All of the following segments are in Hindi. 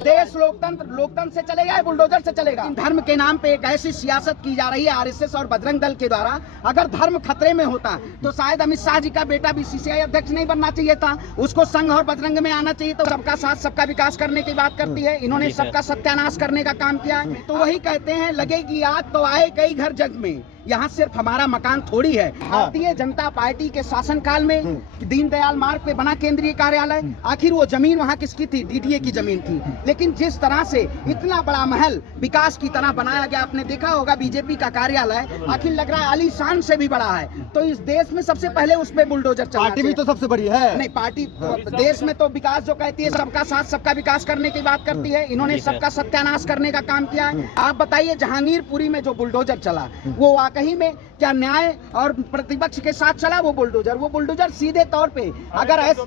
देश लोकतंत्र से चलेगा या बुलडोजर से चलेगा? धर्म के नाम पे एक ऐसी सियासत की जा रही है आरएसएस और बजरंग दल के द्वारा। अगर धर्म खतरे में होता तो शायद अमित शाह जी का बेटा बीसीसीआई अध्यक्ष नहीं बनना चाहिए था, उसको संघ और बजरंग में आना चाहिए। तो सबका साथ सबका विकास करने की बात करती है, इन्होंने सबका सत्यानाश करने का काम किया है। तो वही कहते हैं लगेगी आग तो आए कई घर जग में, यहाँ सिर्फ हमारा मकान थोड़ी है। भारतीय जनता पार्टी के शासनकाल में दीनदयाल मार्ग पे बना केंद्रीय कार्यालय, आखिर वो जमीन वहाँ किसकी थी? डीडीए की जमीन थी। लेकिन जिस तरह से इतना बड़ा महल विकास की तरह बनाया गया, आपने देखा होगा बीजेपी का कार्यालय, आखिर लग रहा है आलीशान से भी बड़ा है। तो इस देश में सबसे पहले उस पे बुलडोजर चला। पार्टी भी तो सबसे बड़ी है। नहीं, पार्टी देश में तो विकास जो कहती है सबका साथ सबका विकास करने की बात करती है, इन्होंने सबका सत्यानाश करने का काम किया है। आप बताइए जहांगीरपुरी में जो बुलडोजर चला वो वाकई में क्या न्याय और प्रतिपक्ष के साथ चला? वो बुलडोजर सीधे तौर पे अगर ऐसे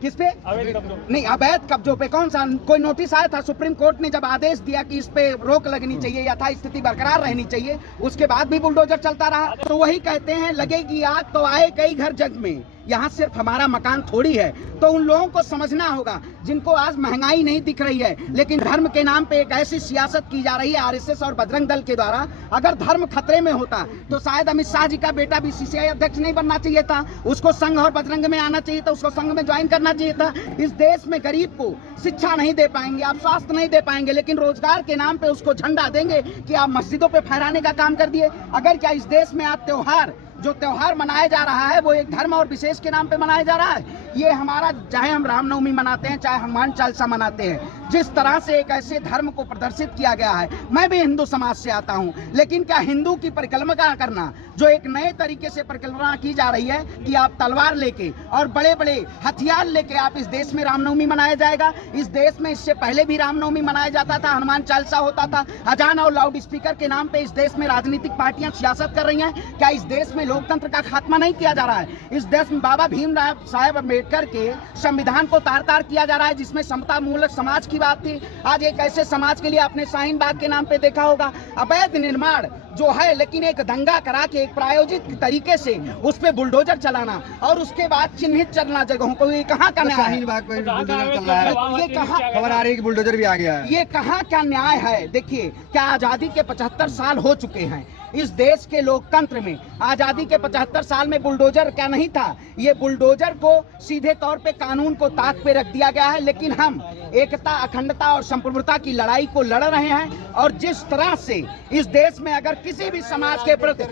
किस पे नहीं, अवैध कब्जों पे कौन सा कोई नोटिस आया था? सुप्रीम कोर्ट ने जब आदेश दिया कि इस पे रोक लगनी चाहिए, यथास्थिति बरकरार रहनी चाहिए, उसके बाद भी बुलडोजर चलता रहा। तो वही कहते हैं लगेगी आग तो आए कई घर जग में, यहाँ सिर्फ हमारा मकान थोड़ी है। तो उन लोगों को समझना होगा जिनको आज महंगाई नहीं दिख रही है, लेकिन धर्म के नाम पे एक ऐसी सियासत की जा रही है आरएसएस और बजरंग दल के द्वारा। अगर धर्म खतरे में होता तो शायद अमित शाह जी का बेटा बीसीसीआई अध्यक्ष नहीं बनना चाहिए था, उसको संघ और बजरंग में आना चाहिए था, उसको संघ में ज्वाइन करना चाहिए था। इस देश में गरीब को शिक्षा नहीं दे पाएंगे आप, स्वास्थ्य नहीं दे पाएंगे, लेकिन रोजगार के नाम पे उसको झंडा देंगे कि आप मस्जिदों पे फहराने का काम कर दिए। अगर क्या इस देश में आज त्योहार मनाया जा रहा है वो एक धर्म और विशेष के नाम पे मनाया जा रहा है? ये हमारा, चाहे हम रामनवमी मनाते हैं चाहे हनुमान चालीसा मनाते हैं, जिस तरह से एक ऐसे धर्म को प्रदर्शित किया गया है। मैं भी हिंदू समाज से आता हूं, लेकिन क्या हिंदू की परिकल्पना करना, जो एक नए तरीके से परिकल्पना की जा रही है कि आप तलवार लेके और बड़े बड़े हथियार लेके आप इस देश में रामनवमी मनाया जाएगा? इस देश में इससे पहले भी रामनवमी मनाया जाता था, हनुमान चालीसा होता था। अजान और लाउड स्पीकर के नाम पे इस देश में राजनीतिक पार्टियां सियासत कर रही हैं। क्या इस देश में लोकतंत्र का खात्मा नहीं किया जा रहा है? इस देश में बाबा भीमराव साहेब अम्बेडकर के संविधान को तार तार किया जा रहा है, जिसमें समता मूलक समाज की बात थी। आज एक ऐसे समाज के लिए आपने शाहीन बाग के नाम पे देखा होगा अवैध निर्माण जो है, लेकिन एक दंगा करा के एक प्रायोजित तरीके से उस पे बुलडोजर चलाना और उसके बाद चिन्हित चलना जगहों को, ये कहाँ का न्याय है? शाहीन बाग पे बुलडोजर चल रहा है, ये कहाँ खबर आ रही है कि बुलडोजर भी आ गया है। ये कहाँ क्या न्याय है? देखिए, क्या आजादी के 75 साल हो चुके हैं इस देश के लोकतंत्र में? आजादी के 75 साल में बुलडोजर क्या नहीं था? ये बुलडोजर को सीधे तौर पे कानून को ताक पे रख दिया गया है, लेकिन हम एकता, अखंडता और संप्रभुता की लड़ाई को लड़ रहे हैं। और जिस तरह से इस देश में अगर किसी भी समाज के प्रति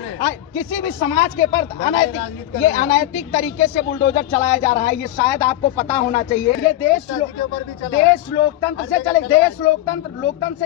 अनैतिक तरीके से बुलडोजर चलाया जा रहा है, ये शायद आपको पता होना चाहिए। ये देश लोकतंत्र से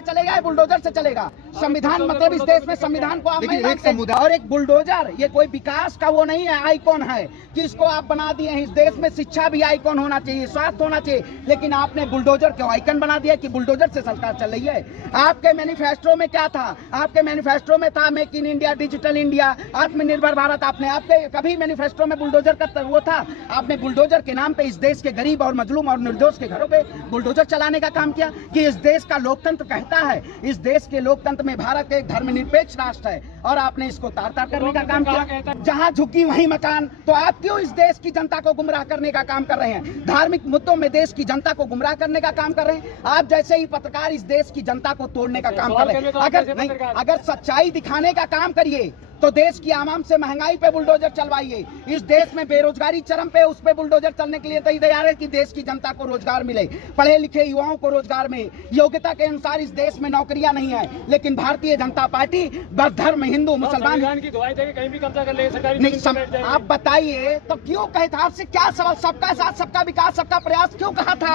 चलेगा या बुलडोजर से चलेगा? संविधान मतलब इस देश में संविधान को और एक बुलडोजर ये कोई विकास का वो नहीं है, आइकॉन है कि इसको आप बना दिए हैं। इस देश में शिक्षा भी आइकॉन होना चाहिए, स्वास्थ्य होना चाहिए, लेकिन आपने बुलडोजर क्यों आइकन बना दिया कि बुलडोजर से सरकार चल रही है? आपके मैनिफेस्टो में क्या था? आपके मैनिफेस्टो में था make in India, digital India, आत्मनिर्भर भारत। आपके कभी मैनिफेस्टो में बुलडोजर का वो था? आपने बुलडोजर के नाम पे इस देश के गरीब और मजलूम और निर्दोष के घरों पे बुलडोजर चलाने का काम किया कि इस देश का लोकतंत्र कहता है, इस देश के लोकतंत्र में भारत एक धर्मनिरपेक्ष राष्ट्र है और आपने इसको तार तार करने का काम किया। जहां झुकी वहीं मकान। तो आप क्यों इस देश की जनता को गुमराह करने का काम कर रहे हैं? धार्मिक मुद्दों में देश की जनता को गुमराह करने का काम कर रहे हैं। आप जैसे ही पत्रकार इस देश की जनता को तोड़ने का काम कर रहे हैं। अगर सच्चाई दिखाने का काम करिए तो देश की आवाम से महंगाई पे बुलडोजर चलवाइए। इस देश में बेरोजगारी चरम पे, उस पे बुलडोजर चलने के लिए तैयार है कि देश की जनता को रोजगार मिले, पढ़े लिखे युवाओं को रोजगार मिले। योग्यता के अनुसार इस देश में नौकरियां नहीं है, लेकिन भारतीय जनता पार्टी बस धर्म, हिंदू मुसलमान की दुआई देके कहीं भी कब्जा कर ले सरकारी नहीं। आप बताइए तो क्यों कहे था? आपसे क्या सवाल? सबका साथ सबका विकास सबका प्रयास क्यों कहा था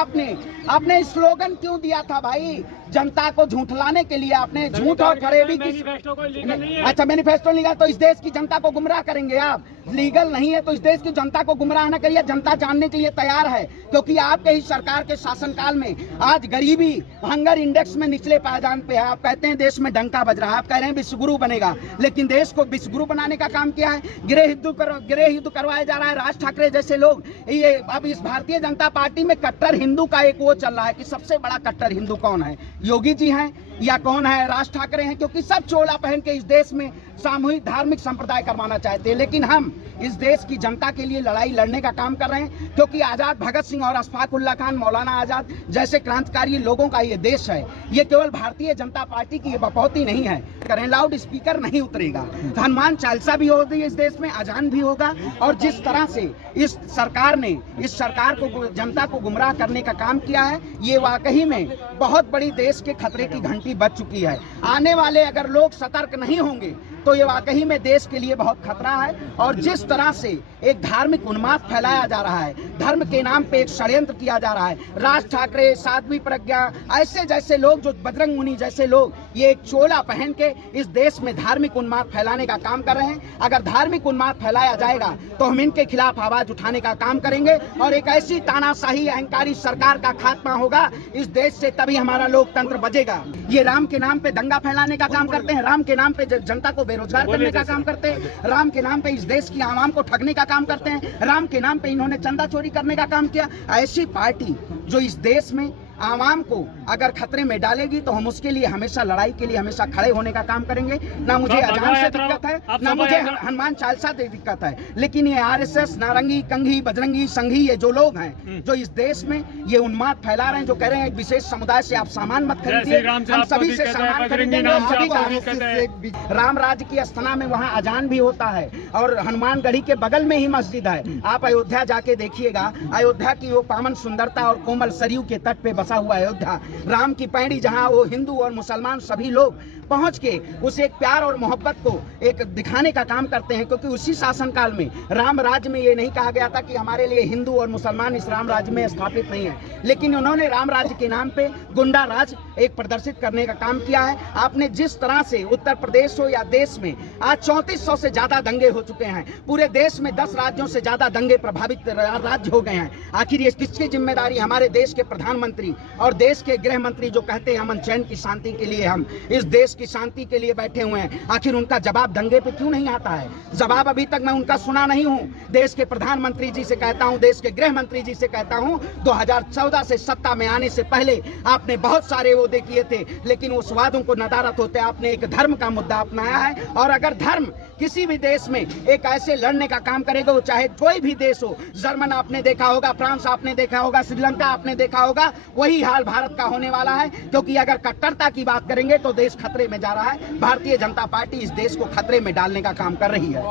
आपने स्लोगन क्यों दिया था भाई? जनता को झूठलाने के लिए आपने झूठ और फरेबी की। अच्छा, मैनिफेस्टो लीगल तो इस देश की जनता को गुमराह करेंगे आप? लीगल नहीं है तो इस देश की जनता को गुमराह न करिए। जनता जानने के लिए तैयार है, क्योंकि आपके ही सरकार के शासनकाल में आज गरीबी हंगर इंडेक्स में निचले पायदान पे है। आप कहते हैं देश में डंका बज रहा है, आप कह रहे हैं विश्वगुरु बनेगा, लेकिन देश को विश्वगुरु बनाने का काम किया है। गृह युद्ध करवाया जा रहा है। राज ठाकरे जैसे लोग, ये अब इस भारतीय जनता पार्टी में कट्टर हिंदू का एक वो चल रहा है कि सबसे बड़ा कट्टर हिंदू कौन है? योगी जी हैं या कौन है? राज ठाकरे हैं, क्योंकि सब चोला पहन के इस देश में सामूहिक धार्मिक संप्रदाय करवाना चाहते हैं। लेकिन हम इस देश की जनता के लिए लड़ाई लड़ने का काम कर रहे हैं, क्योंकि आजाद भगत सिंह और अशफाक उल्लाह खान, मौलाना आजाद जैसे क्रांतिकारी लोगों का ये देश है। ये केवल भारतीय जनता पार्टी की बपौती नहीं है। करें लाउड स्पीकर नहीं उतरेगा, हनुमान चालीसा भी होगी इस देश में, अजान भी होगा। और जिस तरह से इस सरकार ने इस सरकार को जनता को गुमराह करने का काम किया है, ये वाकई में बहुत बड़ी देश के खतरे की घंटी बज चुकी है। आने वाले अगर लोग सतर्क नहीं होंगे तो ये वाकई में देश के लिए बहुत खतरा है। और जिस तरह से एक धार्मिक उन्माद फैलाया जा रहा है, धर्म के नाम पे एक षड्यंत्र किया जा रहा है, राज ठाकरे, साध्वी प्रज्ञा, ऐसे जैसे लोग, जो बजरंग मुनि जैसे लोग, ये एक चोला पहन के इस देश में धार्मिक उन्माद फैलाने का काम कर रहे हैं। अगर धार्मिक उन्माद फैलाया जाएगा तो हम इनके खिलाफ आवाज उठाने का काम करेंगे और एक ऐसी तानाशाही अहंकारी सरकार का खात्मा होगा इस देश से, तभी हमारा लोकतंत्र बचेगा। ये राम के नाम पे दंगा फैलाने का काम करते हैं, राम के नाम पे जनता को बेरोजगार करने का काम करते हैं, राम के नाम पे इस देश की आवाम को ठगने का काम करते हैं, राम के नाम पे इन्होंने चंदा चोरी करने का काम किया। ऐसी पार्टी जो इस देश में आवाम को अगर खतरे में डालेगी तो हम उसके लिए हमेशा लड़ाई के लिए हमेशा खड़े होने का काम करेंगे। ना मुझे अजान से दिक्कत है, ना मुझे हनुमान चालीसा से दिक्कत है, लेकिन ये आरएसएस, नारंगी, कंघी, बजरंगी, संघी, ये जो लोग हैं जो इस देश में ये उन्माद फैला रहे हैं, जो कह रहे हैं एक विशेष समुदाय से आप सामान मत खरीदिए, हम सभी से सामान खरीदेंगे, हम सभी का। राम राज्य की अस्थाना में वहाँ अजान भी होता है और हनुमानगढ़ी के बगल में ही मस्जिद है। आप अयोध्या जाके देखिएगा, अयोध्या की वो पावन सुंदरता और कोमल सरयू के तट पे बसा हुआ अयोध्या, राम की पैड़ी, जहां वो हिंदू और मुसलमान सभी लोग पहुंच के उसे एक प्यार और मोहब्बत को एक दिखाने का काम करते हैं। क्योंकि उसी शासनकाल में राम राज्य में ये नहीं कहा गया था कि हमारे लिए हिंदू और मुसलमान इस राम राज्य में स्थापित नहीं है, लेकिन उन्होंने राम राज्य के नाम पे गुंडा राज एक प्रदर्शित करने का काम किया है। आपने जिस तरह से उत्तर प्रदेश हो या देश में आज 3400 से ज्यादा दंगे हो चुके हैं, पूरे देश में 10 राज्यों से ज्यादा दंगे प्रभावित राज्य हो गए हैं। आखिर ये किसकी जिम्मेदारी? हमारे देश के प्रधानमंत्री और देश के गृह मंत्री जो कहते हैं अमन चैन की शांति के लिए, हम इस देश की शांति के लिए बैठे हुए हैं, आखिर उनका जवाब दंगे पे क्यों नहीं आता है? जवाब अभी तक मैं उनका सुना नहीं हूं। देश के प्रधानमंत्री जी से कहता हूं, देश के गृह मंत्री जी से कहता हूं, 2014 से सत्ता में आने से पहले आपने बहुत सारे वादे किए थे, लेकिन उस वादों को नदारत होते आपने एक धर्म का मुद्दा अपनाया है। और अगर धर्म किसी भी देश में एक ऐसे लड़ने का काम करेगा, वो चाहे कोई भी देश हो, जर्मन आपने देखा होगा, फ्रांस आपने देखा होगा, श्रीलंका आपने देखा होगा, वही हाल भारत का होने वाला है। क्योंकि अगर कट्टरता की बात करेंगे तो देश खतरे में जा रहा है। भारतीय जनता पार्टी इस देश को खतरे में डालने का काम कर रही है।